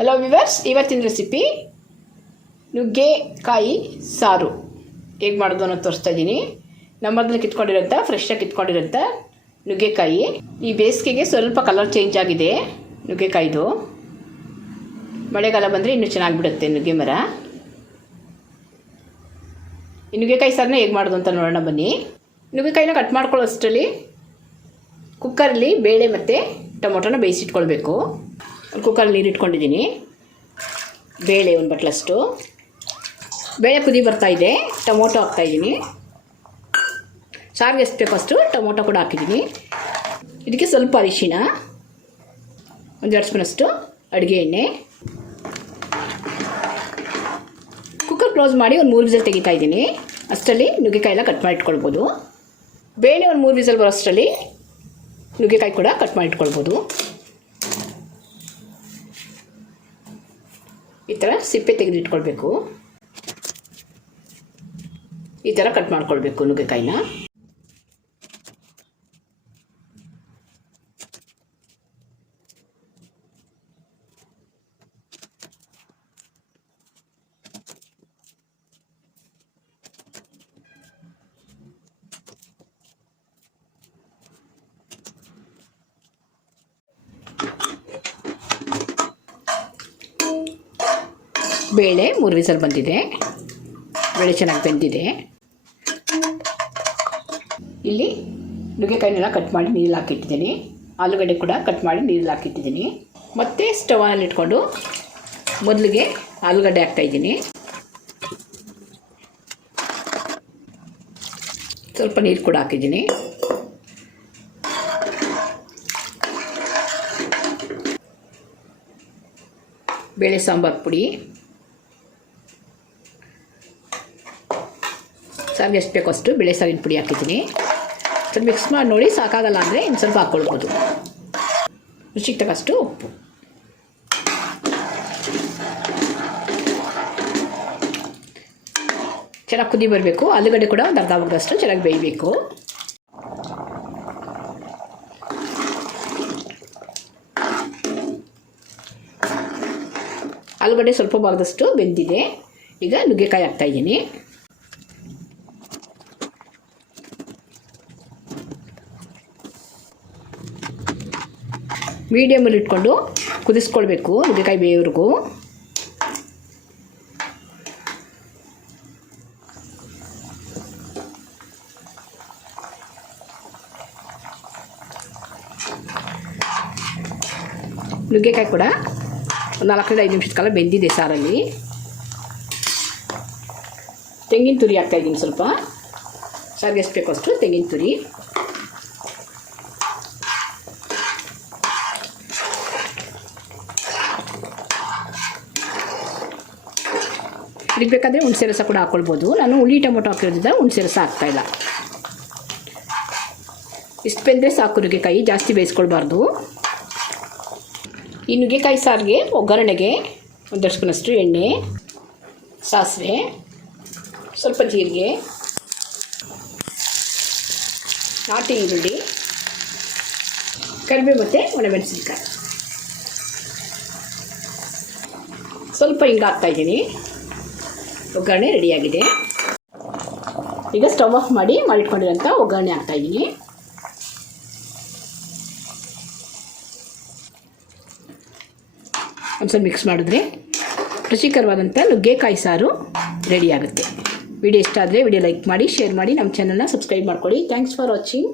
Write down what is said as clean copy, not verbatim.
Hello viewers, ಇವತ್ತಿನ recipe ನುಗ್ಗೆಕಾಯಿ ಸಾರು ಹೇಗೆ ಮಾಡೋದು ಅನ್ನೋದು ತೋರಿಸ್ತಾ ಇದ್ದೀನಿ. ನಮ್ಮಲ್ಲಿ ಕಿತ್ಕೊಂಡಿರೋಂಥ ಫ್ರೆಶ್ಶಾಗಿ ಕಿತ್ಕೊಂಡಿರೋಂಥ ನುಗ್ಗೆಕಾಯಿ. ಈ ಬೇಸಿಗೆಗೆ ಸ್ವಲ್ಪ ಕಲರ್ ಚೇಂಜ್ ಆಗಿದೆ ನುಗ್ಗೆಕಾಯಿದು. ಮಳೆಗಾಲ ಬಂದರೆ ಇನ್ನೂ ಚೆನ್ನಾಗಿಬಿಡುತ್ತೆ ನುಗ್ಗೆ ಮರ. ಈ ನುಗ್ಗೆಕಾಯಿ ಸಾರನ್ನ ಹೇಗೆ ಮಾಡೋದು ಅಂತ ನೋಡೋಣ ಬನ್ನಿ. ನುಗ್ಗೆಕಾಯಿನ ಕಟ್ ಮಾಡ್ಕೊಳ್ಳೋ ಅಷ್ಟರಲ್ಲಿ ಕುಕ್ಕರಲ್ಲಿ ಬೇಳೆ ಮತ್ತು ಟೊಮೊಟೊನ ಬೇಯಿಸಿಟ್ಕೊಳ್ಬೇಕು. ಒಂದು ಕುಕ್ಕರಲ್ಲಿ ನೀರು ಇಟ್ಕೊಂಡಿದ್ದೀನಿ. ಬೇಳೆ ಒಂದು ಬಟ್ಲಷ್ಟು. ಬೇಳೆ ಕುದಿ ಬರ್ತಾಯಿದೆ. ಟೊಮೊಟೊ ಹಾಕ್ತಾಯಿದ್ದೀನಿ. ಸಾರಿಗೆ ಎಷ್ಟು ಬೇಕೋ ಅಷ್ಟು ಟೊಮೊಟೊ ಕೂಡ ಹಾಕಿದ್ದೀನಿ. ಇದಕ್ಕೆ ಸ್ವಲ್ಪ ಅರಿಶಿಣ, ಒಂದು 2 ಸ್ಪೂನಷ್ಟು ಅಡುಗೆ ಎಣ್ಣೆ. ಕುಕ್ಕರ್ ಕ್ಲೋಸ್ ಮಾಡಿ ಒಂದು 3 ವಿಸಲ್ ತೆಗಿತಾ ಇದ್ದೀನಿ. ಅಷ್ಟರಲ್ಲಿ ನುಗ್ಗೆಕಾಯಿಲ್ಲ ಕಟ್ ಮಾಡಿ ಇಟ್ಕೊಳ್ಬೋದು. ಬೇಳೆ ಒಂದು 3 ವಿಸಲ್ ಬರೋಷ್ಟರಲ್ಲಿ ನುಗ್ಗೆಕಾಯಿ ಕೂಡ ಕಟ್ ಮಾಡಿ ಇಟ್ಕೊಳ್ಬೋದು. ಈ ಥರ ಸಿಪ್ಪೆ ತೆಗೆದಿಟ್ಕೊಳ್ಬೇಕು. ಈ ಥರ ಕಟ್ ಮಾಡ್ಕೊಳ್ಬೇಕು ನುಗ್ಗೆಕಾಯಿನ. ಬೇಳೆ 3 ವಿಸಲ್ ಬಂದಿದೆ. ಬೇಳೆ ಚೆನ್ನಾಗಿ ಬೆಂದಿದೆ. ಇಲ್ಲಿ ನುಗ್ಗೆಕಾಯಿನೆಲ್ಲ ಕಟ್ ಮಾಡಿ ನೀರಲ್ಲಿ ಹಾಕಿಟ್ಟಿದ್ದೀನಿ. ಆಲೂಗಡ್ಡೆ ಕೂಡ ಕಟ್ ಮಾಡಿ ನೀರಲ್ಲಿ ಹಾಕಿಟ್ಟಿದ್ದೀನಿ. ಮತ್ತು ಸ್ಟವಲ್ಲಿ ಇಟ್ಕೊಂಡು ಮೊದಲಿಗೆ ಆಲೂಗಡ್ಡೆ ಹಾಕ್ತಾಯಿದ್ದೀನಿ. ಸ್ವಲ್ಪ ನೀರು ಕೂಡ ಹಾಕಿದ್ದೀನಿ. ಬೇಳೆ ಸಾಂಬಾರು ಪುಡಿ, ಸಾರಿಗೆ ಎಷ್ಟು ಬೇಕೋ ಅಷ್ಟು ಬೇಳೆ ಸಾರಿನ ಪುಡಿ ಹಾಕಿದ್ದೀನಿ. ಸ್ವಲ್ಪ ಮಿಕ್ಸ್ ಮಾಡಿ ನೋಡಿ, ಸಾಕಾಗಲ್ಲ ಅಂದರೆ ಇನ್ನು ಸ್ವಲ್ಪ ಹಾಕ್ಕೊಳ್ಬೋದು. ರುಚಿಗೆ ತಕ್ಕಷ್ಟು ಉಪ್ಪು. ಚೆನ್ನಾಗಿ ಕುದಿ ಬರಬೇಕು. ಆಲೂಗಡ್ಡೆ ಕೂಡ ಒಂದು ಅರ್ಧ ಭಾಗದಷ್ಟು ಚೆನ್ನಾಗಿ ಬೇಯಬೇಕು. ಆಲೂಗಡ್ಡೆ ಸ್ವಲ್ಪ ಭಾಗದಷ್ಟು ಬೆಂದಿದೆ. ಈಗ ನುಗ್ಗೆಕಾಯಿ ಹಾಕ್ತಾಯಿದ್ದೀನಿ. ಮೀಡಿಯಮಲ್ಲಿ ಇಟ್ಕೊಂಡು ಕುದಿಸ್ಕೊಳ್ಬೇಕು ನುಗ್ಗೆಕಾಯಿ ಬೇಯೋವರೆಗೂ. ನುಗ್ಗೆಕಾಯಿ ಕೂಡ 4-5 ನಿಮಿಷದ ಕಾಲ ಬೆಂದಿದೆ ಸಾರಲ್ಲಿ. ತೆಂಗಿನ ತುರಿ ಹಾಕ್ತಾಯಿದ್ದೀನಿ. ಸ್ವಲ್ಪ ಸಾರಿಗೆ ಎಷ್ಟು ಬೇಕೋ ಅಷ್ಟು ತೆಂಗಿನ ತುರಿ. ಇದಕ್ಕೆ ಬೇಕಾದರೆ ಹುಣಸೆ ರಸ ಕೂಡ ಹಾಕ್ಕೊಳ್ಬೋದು. ನಾನು ಹುಳಿ ಟೊಮೊಟೊ ಹಾಕಿರೋದ್ರಿಂದ ಹುಣಸೆ ರಸ ಹಾಕ್ತಾಯಿಲ್ಲ. ಇಷ್ಟು ಬೆಂದರೆ ಸಾಕು ನುಗ್ಗೆಕಾಯಿ, ಜಾಸ್ತಿ ಬೇಯಿಸ್ಕೊಳ್ಬಾರ್ದು. ಈ ನುಗ್ಗೆಕಾಯಿ ಸಾರಿಗೆ ಒಗ್ಗರಣೆಗೆ 1 ಸ್ಪೂನಷ್ಟು ಎಣ್ಣೆ, ಸಾಸಿವೆ, ಸ್ವಲ್ಪ ಜೀರಿಗೆ, ನಾಟಿ ಈರುಳ್ಳಿ, ಕರಿಬೇವು ಮತ್ತು ಒಣಮೆಣಸಿನಕಾಯಿ, ಸ್ವಲ್ಪ ಹಿಂಗೆ ಹಾಕ್ತಾಯಿದ್ದೀನಿ. ಒಗ್ಗರಣೆ ರೆಡಿಯಾಗಿದೆ. ಈಗ ಸ್ಟವ್ ಆಫ್ ಮಾಡಿ ಮಾಡಿಟ್ಕೊಂಡಿರೋಂಥ ಒಗ್ಗರಣೆ ಹಾಕ್ತಾಯಿದ್ದೀನಿ. ಒಂದು ಸ್ವಲ್ಪ ಮಿಕ್ಸ್ ಮಾಡಿದ್ರೆ ರುಚಿಕರವಾದಂಥ ನುಗ್ಗೆಕಾಯಿ ಸಾರು ರೆಡಿಯಾಗುತ್ತೆ. ವಿಡಿಯೋ ಇಷ್ಟ ಆದರೆ ವಿಡಿಯೋ ಲೈಕ್ ಮಾಡಿ, ಶೇರ್ ಮಾಡಿ, ನಮ್ಮ ಚಾನಲ್ನ ಸಬ್ಸ್ಕ್ರೈಬ್ ಮಾಡ್ಕೊಳ್ಳಿ. Thanks for watching.